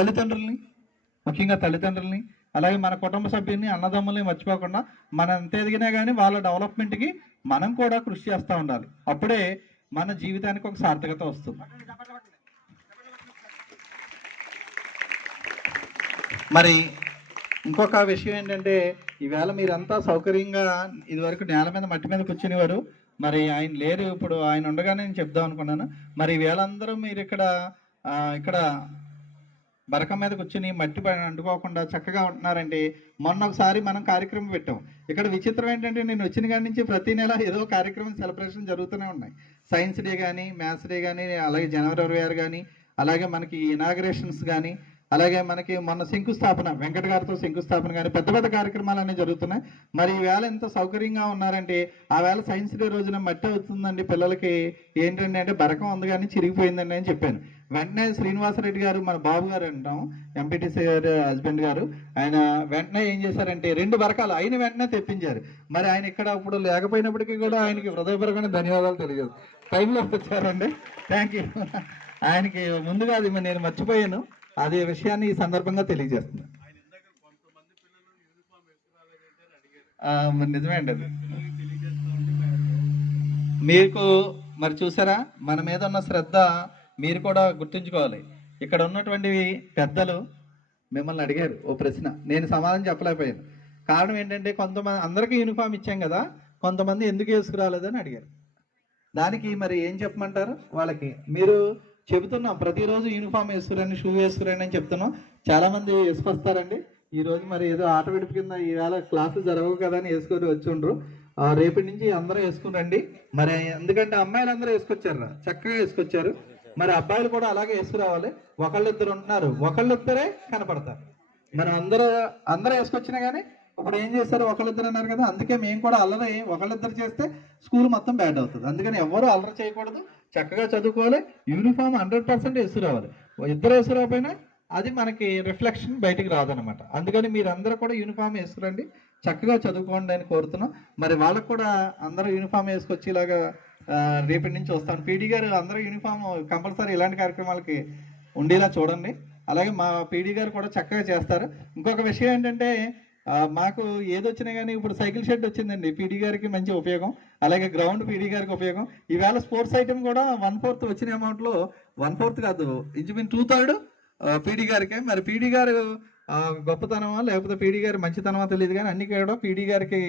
తల్లిదండ్రుల్ని ముఖ్యంగా తల్లిదండ్రుల్ని అలాగే మన కుటుంబ సభ్యుల్ని అన్నదమ్ముల్ని మర్చిపోకుండా మనం ఎంత ఎదిగినా కానీ వాళ్ళ డెవలప్మెంట్కి మనం కూడా కృషి చేస్తూ ఉండాలి. అప్పుడే మన జీవితానికి ఒక సార్థకత వస్తుంది. మరి ఇంకొక విషయం ఏంటంటే ఈవేళ మీరంతా సౌకర్యంగా ఇదివరకు నేల మీద మట్టి మీద కూర్చునేవారు. మరి ఆయన లేరు ఇప్పుడు ఆయన ఉండగానే నేను చెప్దాం అనుకున్నాను. మరి ఈవేళ అందరూ మీరు ఇక్కడ ఇక్కడ బరకం మీద కూర్చుని మట్టి అంటుకోకుండా చక్కగా ఉంటున్నారంటే మొన్న ఒకసారి మనం కార్యక్రమం పెట్టాం. ఇక్కడ విచిత్రం ఏంటంటే నేను వచ్చిన కాడి నుంచి ప్రతి నెల ఏదో కార్యక్రమం సెలబ్రేషన్ జరుగుతూనే ఉన్నాయి. సైన్స్ డే కానీ మ్యాథ్స్ డే కానీ అలాగే జనవరి ఇరవై ఆరు కానీ అలాగే మనకి ఇనాగ్రేషన్స్ కానీ అలాగే మనకి మొన్న శంకుస్థాపన వెంకట గారితో శంకుస్థాపన కానీ పెద్ద పెద్ద కార్యక్రమాలు అనేవి జరుగుతున్నాయి. మరి ఈ వేళ ఎంత సౌకర్యంగా ఉన్నారంటే ఆ వేళ సైన్స్ డే రోజున మట్టి అవుతుందండి పిల్లలకి ఏంటంటే అంటే బరకం ఉంది కానీ చిరిగిపోయిందండి అని చెప్పాను. వెంటనే శ్రీనివాసరెడ్డి గారు మన బాబు గారు అంటాం ఎంపీటీసీ గారు హస్బెండ్ గారు ఆయన వెంటనే ఏం చేశారంటే రెండు బరకాలు ఆయన వెంటనే తెప్పించారు. మరి ఆయన ఇక్కడ ఇప్పుడు లేకపోయినప్పటికీ కూడా ఆయనకి హృదయపూర్వకంగా ధన్యవాదాలు తెలియదు. టైంలో వచ్చారండి. థ్యాంక్ యూ ఆయనకి ముందుగా అది నేను మర్చిపోయాను. అదే విషయాన్ని ఈ సందర్భంగా తెలియజేస్తున్నాను నిజమే అండి అది. మీకు మరి చూసారా? మన మీద ఉన్న శ్రద్ధ మీరు కూడా గుర్తుంచుకోవాలి. ఇక్కడ ఉన్నటువంటి పెద్దలు మిమ్మల్ని అడిగారు ఓ ప్రశ్న. నేను సమాధానం చెప్పలేకపోయాను. కారణం ఏంటంటే కొంతమంది అందరికీ యూనిఫామ్ ఇచ్చాం కదా కొంతమంది ఎందుకు వేసుకురాలేదని అడిగారు. దానికి మరి ఏం చెప్పమంటారు? వాళ్ళకి మీరు చెబుతున్నాం ప్రతిరోజు యూనిఫామ్ వేసుకురండి షూ వేసుకురండి అని చెప్తున్నాం. చాలామంది వేసుకొస్తారండి. ఈరోజు మరి ఏదో ఆట విడుపు కింద ఈవేళ క్లాసులు జరగవు కదా అని వేసుకొని వచ్చి ఉండరు ఆ, రేపటి నుంచి అందరూ వేసుకుని రండి. మరి ఎందుకంటే అమ్మాయిలు అందరూ వేసుకొచ్చారు చక్కగా వేసుకొచ్చారు. మరి అబ్బాయిలు కూడా అలాగే వేసుకురావాలి ఒకళ్ళిద్దరు ఉంటున్నారు. ఒకళ్ళిద్దరే కనపడతారు. మనం అందరూ అందరూ వేసుకొచ్చినా కానీ ఇప్పుడు ఏం చేస్తారు ఒకళ్ళిద్దరు అన్నారు కదా అందుకే మేము కూడా అల్లరి ఒకళ్ళిద్దరు చేస్తే స్కూల్ మొత్తం బ్యాడ్ అవుతుంది. అందుకని ఎవరు అల్లరి చేయకూడదు. చక్కగా చదువుకోవాలి. యూనిఫామ్ హండ్రెడ్ పర్సెంట్ వేసుకురావాలి ఇద్దరు వేసుకురాకపోయినా అది మనకి రిఫ్లెక్షన్ బయటికి రాదనమాట అందుకని మీరందరూ కూడా యూనిఫామ్ వేసుకురండి చక్కగా చదువుకోండి అని కోరుతున్నాం. మరి వాళ్ళకు కూడా అందరూ యూనిఫామ్ వేసుకొచ్చేలాగా రేపటి నుంచి వస్తాను. పీడీ గారు అందరూ యూనిఫామ్ కంపల్సరీ ఇలాంటి కార్యక్రమాలకి ఉండేలా చూడండి. అలాగే మా పీడీ గారు కూడా చక్కగా చేస్తారు. ఇంకొక విషయం ఏంటంటే మాకు ఏదొచ్చినా కానీ ఇప్పుడు సైకిల్ షెడ్ వచ్చిందండి. పీడీ గారికి మంచి ఉపయోగం. అలాగే గ్రౌండ్ పీడీ గారికి ఉపయోగం. ఈవేళ స్పోర్ట్స్ ఐటమ్ కూడా వన్ ఫోర్త్ వచ్చిన అమౌంట్లో వన్ ఫోర్త్ కాదు ఇంచుమించు టూ థర్డ్ పీడీ గారికే. మరి పీడీ గారు గొప్పతనమా లేకపోతే పీడీ గారి మంచితనమా తెలియదు కానీ అన్ని కూడా పీడీ గారికి